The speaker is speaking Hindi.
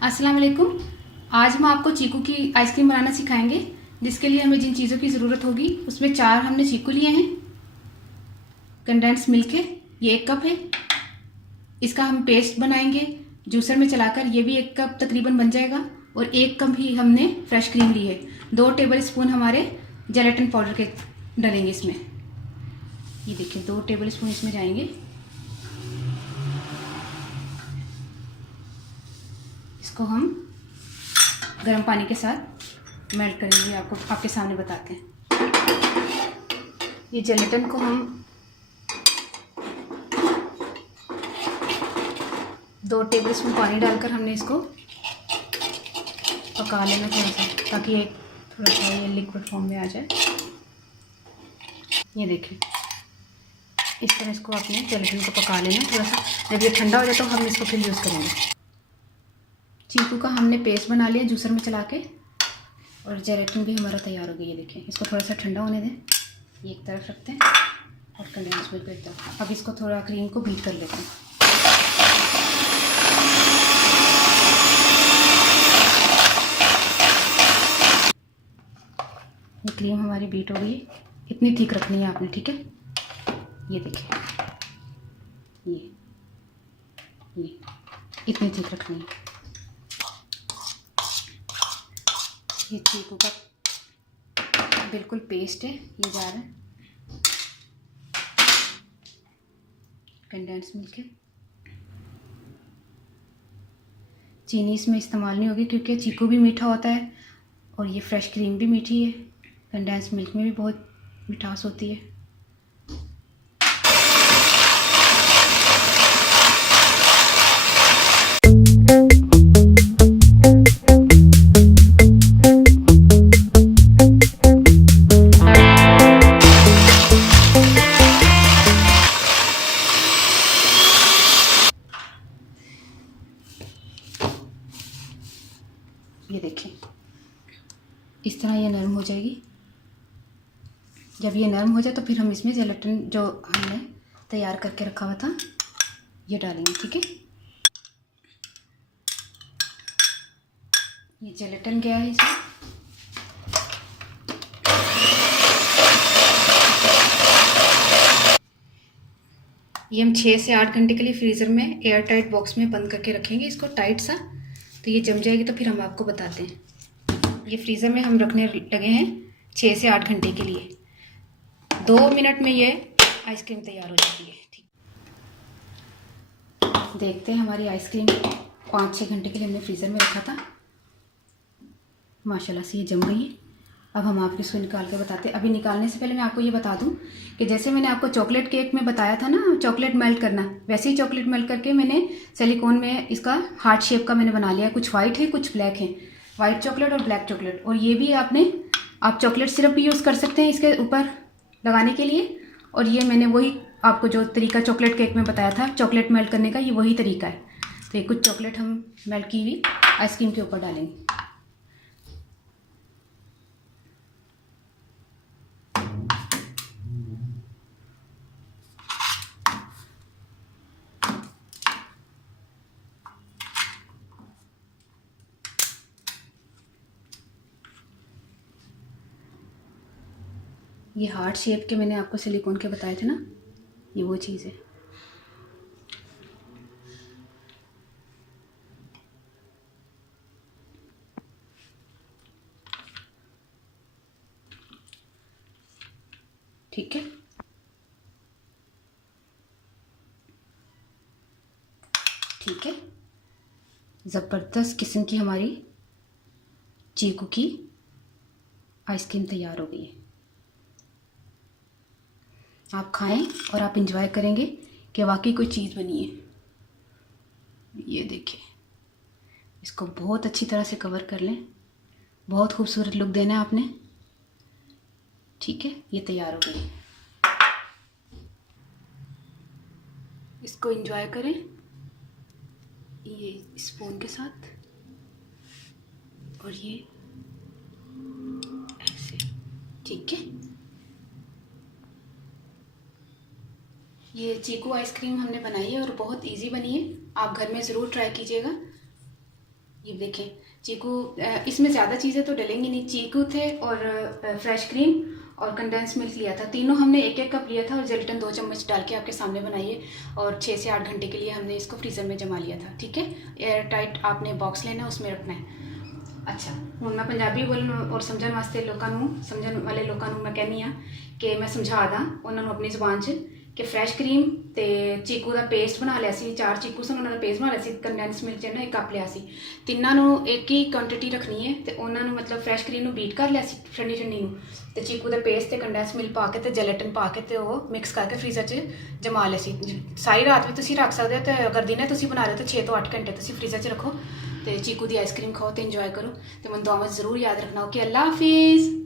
अस्सलाम वालेकुम। आज हम आपको चीकू की आइसक्रीम बनाना सिखाएंगे। जिसके लिए हमें जिन चीज़ों की ज़रूरत होगी उसमें 4 हमने चीकू लिए हैं। कंडेंस मिल्क है, ये 1 कप है। इसका हम पेस्ट बनाएंगे जूसर में चलाकर, ये भी 1 कप तकरीबन बन जाएगा। और 1 कप ही हमने फ्रेश क्रीम ली है। 2 टेबल स्पून हमारे जेलेटिन पाउडर के डलेंगे इसमें। ये देखिए 2 टेबल स्पून इसमें जाएंगे। इसको हम गर्म पानी के साथ मेल्ट करेंगे, आपके सामने बताते हैं। ये जेलेटिन को हम 2 टेबल स्पून पानी डालकर हमने इसको पका लेना थोड़ा सा, ताकि ये थोड़ा सा ये लिक्विड फॉर्म में आ जाए। ये देखिए इस तरह इसको अपने जेलेटिन को पका लेना थोड़ा सा। जब ये ठंडा हो जाए तो हम इसको फिर यूज़ करेंगे। चीकू का हमने पेस्ट बना लिया जूसर में चला के, और जेलेटिन भी हमारा तैयार हो गया। ये देखिए इसको थोड़ा सा ठंडा होने दें। ये एक तरफ रखते हैं और कंडेंस मिल्क को एक तरफ। अब इसको थोड़ा क्रीम को बीट कर लेते हैं। ये क्रीम हमारी बीट हो गई। इतनी थिक रखनी है आपने, ठीक है। ये देखिए ये इतनी थिक रखनी है। ये चीकू का बिल्कुल पेस्ट है, ये जा रहा है। कंडेंस मिल्क है। चीनी इसमें इस्तेमाल नहीं होगी क्योंकि चीकू भी मीठा होता है और ये फ्रेश क्रीम भी मीठी है। कंडेंस मिल्क में भी बहुत मिठास होती है। ये देखें इस तरह ये नरम हो जाएगी। जब ये नरम हो जाए तो फिर हम इसमें जेलेटिन जो हमने तैयार करके रखा हुआ था ये डालेंगे, ठीक है। ये जेलेटिन गया है इसमें। ये हम 6 से 8 घंटे के लिए फ्रीज़र में एयर टाइट बॉक्स में बंद करके रखेंगे इसको टाइट सा। तो ये जम जाएगी तो फिर हम आपको बताते हैं। ये फ्रीज़र में हम रखने लगे हैं 6 से 8 घंटे के लिए। 2 मिनट में ये आइसक्रीम तैयार हो जाती है, ठीक। देखते हैं हमारी आइसक्रीम 5-6 घंटे के लिए हमने फ्रीज़र में रखा था। माशाल्लाह से ये जम गई है। अब हम आपको इसको निकाल के बताते हैं। अभी निकालने से पहले मैं आपको ये बता दूं कि जैसे मैंने आपको चॉकलेट केक में बताया था ना चॉकलेट मेल्ट करना, वैसे ही चॉकलेट मेल्ट करके मैंने सिलिकॉन में इसका हार्ट शेप का मैंने बना लिया। कुछ वाइट है कुछ ब्लैक है, वाइट चॉकलेट और ब्लैक चॉकलेट। और ये भी आप चॉकलेट सिरप भी यूज़ कर सकते हैं इसके ऊपर लगाने के लिए। और ये मैंने वही आपको जो तरीका चॉकलेट केक में बताया था चॉकलेट मेल्ट करने का, ये वही तरीका है। तो ये कुछ चॉकलेट हम मेल्ट की हुई आइसक्रीम के ऊपर डालेंगे। ये हार्ट शेप के मैंने आपको सिलिकॉन के बताए थे ना, ये वो चीज़ है। ठीक है, ठीक है। ज़बरदस्त किस्म की हमारी चीकू की आइसक्रीम तैयार हो गई है। आप खाएं और आप इंजॉय करेंगे कि वाकई कोई चीज़ बनी है। ये देखिए इसको बहुत अच्छी तरह से कवर कर लें। बहुत खूबसूरत लुक देना है आपने, ठीक है। ये तैयार हो गई, इसको इंजॉय करें ये स्पून के साथ। और ये ऐसे, ठीक है। ये चीकू आइसक्रीम हमने बनाई है और बहुत इजी बनी है। आप घर में ज़रूर ट्राई कीजिएगा। ये देखें चीकू, इसमें ज़्यादा चीज़ें तो डलेंगी नहीं, चीकू थे और फ्रेश क्रीम और कंडेंस मिल्क लिया था, तीनों हमने एक एक कप लिया था और जेलेटिन 2 चम्मच डाल के आपके सामने बनाइए और 6 से 8 घंटे के लिए हमने इसको फ्रीज़र में जमा लिया था। ठीक है, एयर टाइट आपने बॉक्स लेना, उसमें रखना है। अच्छा हूँ मैं पंजाबी बोलन और समझण वास्ते समझण वाले लोगों को मैं कहनी हाँ कि मैं समझा दा उन्होंने अपनी जुबान च कि फ्रैश क्रीम ते चीकू का पेस्ट बना लिया सी, 4 चीकू सन उन्होंने पेस्ट बना लिया सी, कंडेंस मिल्क च ना 1 कप लिया सी, तिन्नों एक ही क्वांटिटी रखनी है तो उन्होंने मतलब फ्रैश क्रीम में बीट कर लिया सी ठंडी ठंडी तो चीकू का पेस्ट ते कंडेंस मिल्क पा के ते जेलेटिन पा के ते वो मिक्स करके फ्रीज़र च जमा लिया सी। सारी रात भी तुसीं रख सकते हो तो अगर दिने तुसीं बना रहे हो तो 6 ਤੋਂ 8 घंटे तुसीं फ्रीज़र च रखो तो चीकू की आइसक्रीम खाओ तो इंजॉय करो। तो मैं दुआवां ज़रूर याद रखना। ओके, अल्लाह हाफिज़।